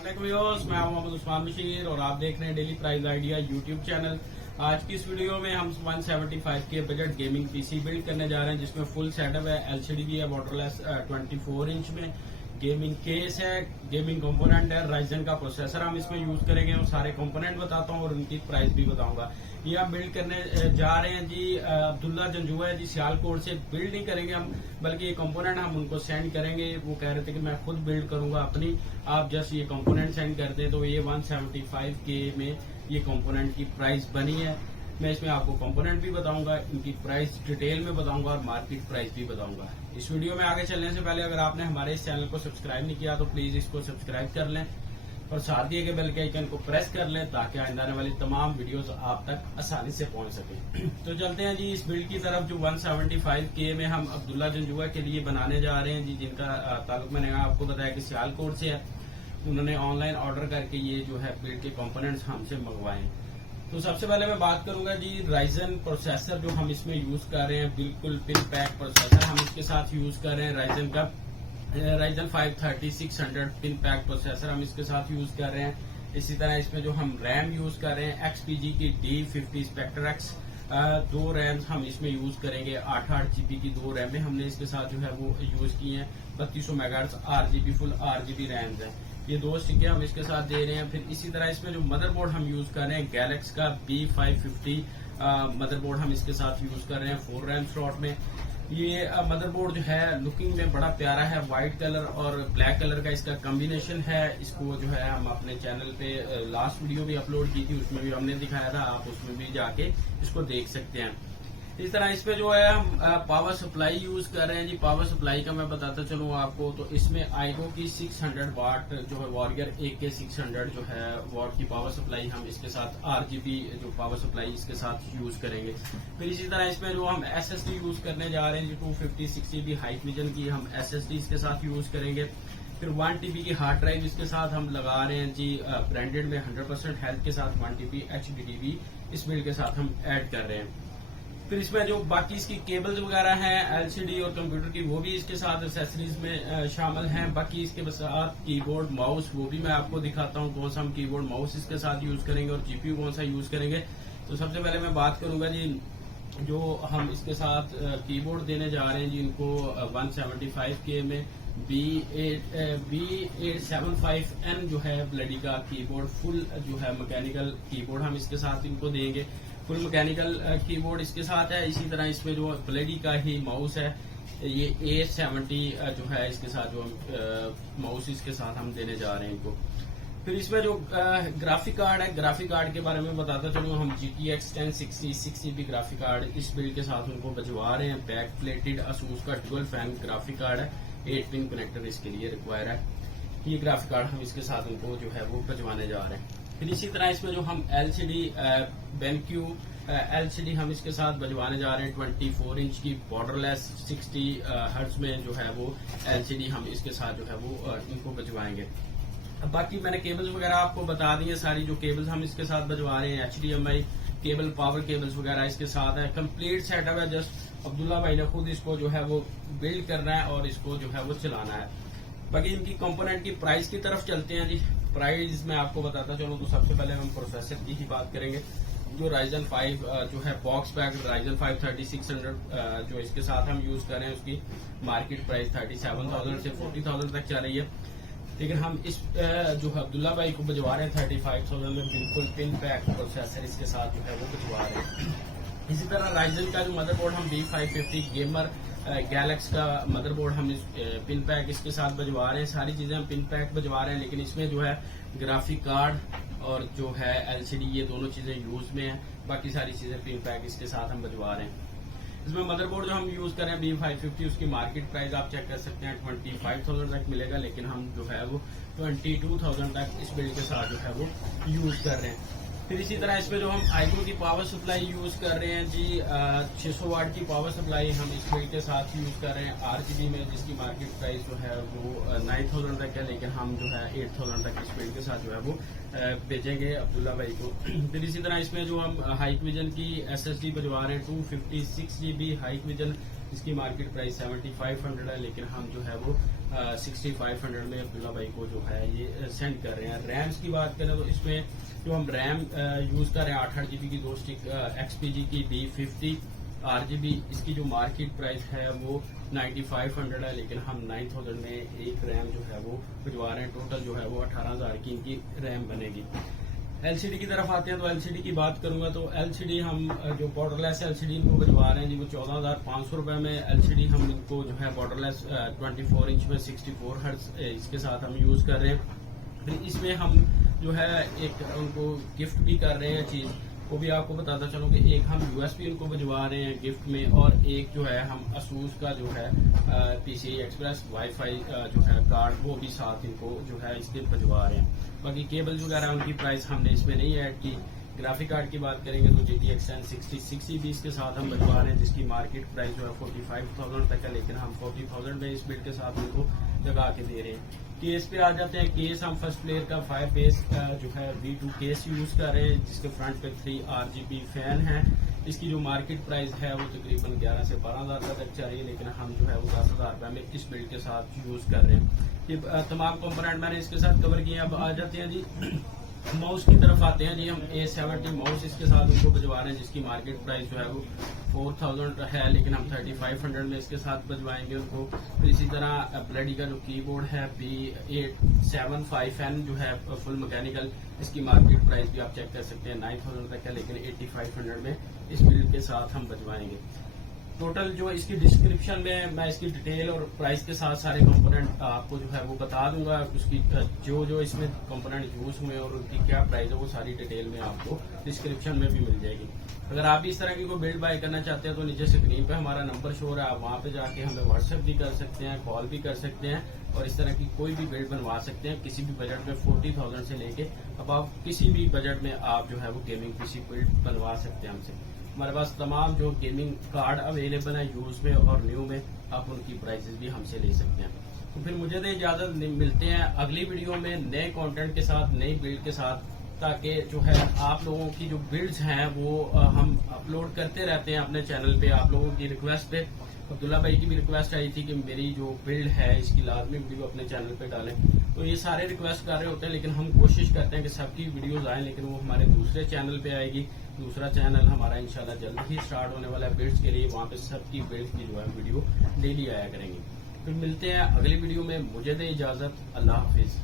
Viewers, मैं हूं मोहम्मद उस्मान बशीर और आप देख रहे हैं daily price idea YouTube channel. आज की इस वीडियो में हम 175 के बजट गेमिंग पीसी बिल्ड करने जा रहे हैं, जिसमें फुल सेटअप है, एलसीडी भी है, वाटरलेस 24 इंच में, गेमिंग केस है, गेमिंग कंपोनेंट है, राइजन का प्रोसेसर हम इसमें यूज करेंगे और सारे कंपोनेंट बताता हूँ और उनकी प्राइस भी बताऊंगा। ये हम बिल्ड करने जा रहे हैं जी अब्दुल्ला जंजुआ है जी, सियालकोट से। बिल्ड नहीं करेंगे हम, बल्कि ये कंपोनेंट हम उनको सेंड करेंगे। वो कह रहे थे कि मैं खुद बिल्ड करूंगा अपनी, आप जस्ट ये कंपोनेंट सेंड कर दें। तो ये 175 के में ये कंपोनेंट की प्राइस बनी है। मैं इसमें आपको कंपोनेंट भी बताऊंगा, इनकी प्राइस डिटेल में बताऊंगा और मार्केट प्राइस भी बताऊंगा। इस वीडियो में आगे चलने से पहले अगर आपने हमारे इस चैनल को सब्सक्राइब नहीं किया तो प्लीज इसको सब्सक्राइब कर लें और साथ दिए गए बेल के आइकन को प्रेस कर लें, ताकि आने आने वाली तमाम वीडियोस आप तक आसानी से पहुंच सके। तो चलते हैं जी इस बिल्ड की तरफ, जो 175 के में हम अब्दुल्ला जंजुआ के लिए बनाने जा रहे हैं जी, जिनका ताल्लुक मैंने आपको बताया कि सियालकोट से है। उन्होंने ऑनलाइन ऑर्डर करके ये जो है बिल्ड के कंपोनेंट्स हमसे मंगवाए। तो सबसे पहले मैं बात करूंगा जी राइजन प्रोसेसर जो हम इसमें यूज कर रहे हैं, बिल्कुल पिन पैक प्रोसेसर हम इसके साथ यूज कर रहे हैं। राइजन 530-600 पिन पैक प्रोसेसर हम इसके साथ यूज कर रहे हैं। इसी तरह इसमें जो हम रैम यूज कर रहे हैं, XPG की D50 स्पेक्टर एक्स, दो रैम्स हम इसमें यूज करेंगे। 8 GB की दो रैमें हमने इसके साथ जो है वो यूज की हैं। 3200 megahertz RGB full RGB RAMs है। ये दो स्टिके हम इसके साथ दे रहे हैं। फिर इसी तरह इसमें जो मदरबोर्ड हम यूज कर रहे हैं, गैलेक्स का B550 मदरबोर्ड हम इसके साथ यूज कर रहे हैं 4 रैम स्लॉट में। ये मदरबोर्ड जो है लुकिंग में बड़ा प्यारा है, व्हाइट कलर और ब्लैक कलर का इसका कॉम्बिनेशन है। इसको जो है हम अपने चैनल पे लास्ट वीडियो भी अपलोड की थी, उसमें भी हमने दिखाया था, आप उसमें भी जाके इसको देख सकते हैं। इस तरह इसमें जो है हम पावर सप्लाई यूज कर रहे हैं जी। पावर सप्लाई का मैं बताता चलूँ आपको, तो इसमें आइगो की 600 वाट जो है वॉरियर AK600 जो है वाट की पावर सप्लाई हम इसके साथ RGB जो पावर सप्लाई इसके साथ यूज करेंगे। फिर इसी तरह इसमें जो हम SSD यूज करने जा रहे हैं जी, 250 6GB हाइकविजन की हम SSD इसके साथ यूज करेंगे। फिर 1 TB की हार्ड ड्राइव इसके साथ हम लगा रहे हैं जी, ब्रांडेड में 100% हेल्थ के साथ 1 TB HDD इस बिल्ड के साथ हम ऐड कर रहे हैं। फिर इसमें जो बाकी इसकी केबल्स वगैरह हैं LCD और कंप्यूटर की, वो भी इसके साथ एक्सेसरीज में शामिल हैं। बाकी इसके साथ कीबोर्ड माउस, वो भी मैं आपको दिखाता हूँ कौन सा हम कीबोर्ड माउस इसके साथ यूज करेंगे और GPU कौन सा यूज करेंगे। तो सबसे पहले मैं बात करूंगा जी, जो हम इसके साथ कीबोर्ड देने जा रहे हैं जी, इनको 175 के में B875N जो है ब्लडी का कीबोर्ड, फुल जो है मैकेनिकल कीबोर्ड हम इसके साथ इनको देंगे। फुल मैकेनिकल कीबोर्ड इसके साथ है। इसी तरह इसमें जो ब्लडी का ही माउस है, ये A70 जो है इसके साथ जो हम माउस इसके साथ हम देने जा रहे हैं इनको। फिर इसमें जो ग्राफिक कार्ड है, ग्राफिक कार्ड के बारे में बताता चलूँ, हम GTX 1060 6GB ग्राफिक कार्ड इस बिल्ड के साथ उनको बजवा रहे हैं। बैक प्लेटेड ASUS का डुअल फैन ग्राफिक कार्ड है, 8 पिन कनेक्टर इसके लिए रिक्वायर है। ये ग्राफिक कार्ड हम इसके साथ उनको जो है वो बजवाने जा रहे हैं। फिर इसी तरह इसमें जो हम LCD BenQ LCD हम इसके साथ बजवाने जा रहे हैं, 24 इंच की बॉर्डरलेस 60 हर्ट्ज में जो है वो LCD हम इसके साथ जो है वो इनको बजवाएंगे। अब बाकी मैंने केबल्स वगैरह आपको बता दी है सारी, जो केबल्स हम इसके साथ बजवा रहे हैं HDMI केबल, पावर केबल्स वगैरह इसके साथ है। कंप्लीट सेटअप है, जस्ट अब्दुल्ला भाई ने खुद इसको जो है वो बिल्ड करना है और इसको जो है वो चलाना है। बाकी इनकी कंपोनेंट की प्राइस की तरफ चलते हैं जी। प्राइस मैं आपको बताता चलूं, तो सबसे पहले हम प्रोसेसर की ही बात करेंगे। जो Ryzen 5 जो है बॉक्स पैक Ryzen 530-600 जो इसके साथ हम यूज कर रहे हैं, उसकी मार्केट प्राइस 37,000 से 40,000 तक चल रही है। लेकिन हम इस जो अब्दुल्ला भाई को बजवा रहे हैं 35,000 में, बिल्कुल पिन पैक प्रोसेसर इसके साथ जो है वो बजवा रहे हैं। इसी तरह Ryzen का जो मदरबोर्ड हम B550 गेमर गैलेक्स का मदरबोर्ड हम इस पिन पैक इसके साथ बजवा रहे हैं। सारी चीजें हम पिन पैक बजवा रहे हैं, लेकिन इसमें जो है ग्राफिक कार्ड और जो है LCD ये दोनों चीजें यूज में हैं। बाकी सारी चीजें पिन पैक इसके साथ हम बजवा रहे हैं। इसमें मदरबोर्ड जो हम यूज कर रहे हैं B550, उसकी मार्केट प्राइस आप चेक कर सकते हैं 25,000 तक मिलेगा, लेकिन हम जो है वो 22,000 तक इस बिल्ड के साथ जो है वो यूज कर रहे हैं। फिर इसी तरह इसमें जो हम आइगो की पावर सप्लाई यूज कर रहे हैं जी, 600 वाट की पावर सप्लाई हम इस बिल्ड के साथ यूज कर रहे हैं RGB में, जिसकी मार्केट प्राइस जो है वो 9,000 तक है, लेकिन हम जो है 8,000 तक इस बिल्ड के साथ जो है वो भेजेंगे अब्दुल्ला भाई को। फिर इसी तरह इसमें जो हम हाइकविजन की SSD बजवा रहे हैं, 256 GB हाइकविजन इसकी मार्केट प्राइस 7500 है, लेकिन हम जो है वो 6500 में अब्दुल्ला भाई को जो है ये सेंड कर रहे हैं। रैम्स की बात करें तो इसमें जो हम रैम यूज कर रहे हैं 8 GB की 2 स्टिक XPG की D50 RGB, इसकी जो मार्केट प्राइस है वो 9500 है, लेकिन हम 9000 में एक रैम जो है वो भिजवा रहे हैं। टोटल जो है वो 18000 की इनकी रैम बनेगी। LCD की तरफ आते हैं तो LCD की बात करूंगा तो LCD हम जो बॉर्डरलेस LCD इनको भिजवा रहे हैं जी वो 14500 रुपए में LCD हम इनको जो है बॉर्डरलेस 24 इंच में 64 हर्ट्ज इसके साथ हम यूज कर रहे हैं। फिर इसमें हम जो है एक उनको गिफ्ट भी कर रहे हैं चीज, वो भी आपको बताता चलूं कि एक हम USB इनको भिजवा रहे हैं गिफ्ट में, और एक जो है हम ASUS का जो है PCI Express वाईफाई जो है कार्ड वो भी साथ इनको जो है इसके भिजवा रहे हैं। बाकी केबल वगैरह उनकी प्राइस हमने इसमें नहीं ऐड की। ग्राफिक कार्ड की बात करेंगे तो GTX 1060 60 इसके साथ हम भिजवा रहे हैं, जिसकी मार्केट प्राइस जो है 45,000 तक है, लेकिन हम 40,000 में इस बिल्ड के साथ उनको लगा के दे रहे हैं। केस पे आ जाते हैं। केस हम फर्स्ट प्लेयर का 5 बेस जो है V2 केस यूज कर रहे हैं, जिसके फ्रंट पे 3 RGB फैन है। इसकी जो मार्केट प्राइस है वो तकरीबन 11 से 12,000 तक चल रही है, लेकिन हम जो है वो 10,000 रुपए में इस बिल्ड के साथ यूज कर रहे हैं। ये तमाम कंपोनेंट मैंने इसके साथ कवर किए। अब आ जाते हैं जी माउस की तरफ आते हैं जी। हम A70 माउस इसके साथ उनको भिजवा रहे हैं, जिसकी मार्केट प्राइस जो है वो 4000 है, लेकिन हम 3500 में इसके साथ भिजवाएंगे उनको। तो इसी तरह ब्लडी का जो कीबोर्ड है B875N जो है फुल मैकेनिकल, इसकी मार्केट प्राइस भी आप चेक कर सकते हैं 9000 तक है, लेकिन 8500 में इस बिल्ड के साथ हम भिजवाएंगे। टोटल जो इसकी डिस्क्रिप्शन में मैं इसकी डिटेल और प्राइस के साथ सारे कंपोनेंट आपको जो है वो बता दूंगा। उसकी जो इसमें कंपोनेंट यूज हुए और उनकी क्या प्राइस है वो सारी डिटेल में आपको डिस्क्रिप्शन में भी मिल जाएगी। अगर आप इस तरह की कोई बिल्ड बाय करना चाहते हैं तो नीचे स्क्रीन पे हमारा नंबर शो हो रहा है, आप वहाँ पे जाके हमें व्हाट्सएप भी कर सकते हैं, कॉल भी कर सकते हैं, और इस तरह की कोई भी बिल्ड बनवा सकते हैं किसी भी बजट में। 40,000 से लेके अब आप किसी भी बजट में आप जो है वो गेमिंग पीसी बिल्ड बनवा सकते हैं हमसे। हमारे पास तमाम जो गेमिंग कार्ड अवेलेबल है यूज में और न्यू में, आप उनकी प्राइसेस भी हमसे ले सकते हैं। तो फिर मुझे तो इजाजत मिलते हैं अगली वीडियो में नए कंटेंट के साथ, नई बिल्ड के साथ, ताकि जो है आप लोगों की जो बिल्ड्स हैं वो हम अपलोड करते रहते हैं अपने चैनल पे। आप लोगों की रिक्वेस्ट पे, अब्दुल्ला भाई की भी रिक्वेस्ट आई थी कि मेरी जो बिल्ड है इसकी लाजमी वीडियो अपने चैनल पे डालें, तो ये सारे रिक्वेस्ट कर रहे होते हैं, लेकिन हम कोशिश करते हैं कि सबकी वीडियोस आए, लेकिन वो हमारे दूसरे चैनल पे आएगी। दूसरा चैनल हमारा इंशाल्लाह जल्द ही स्टार्ट होने वाला है बिल्ड्स के लिए, वहाँ पे सबकी बिल्ड्स की जो है वीडियो डेली आया करेंगे। फिर मिलते हैं अगली वीडियो में, मुझे दे इजाजत, अल्लाह हाफिज।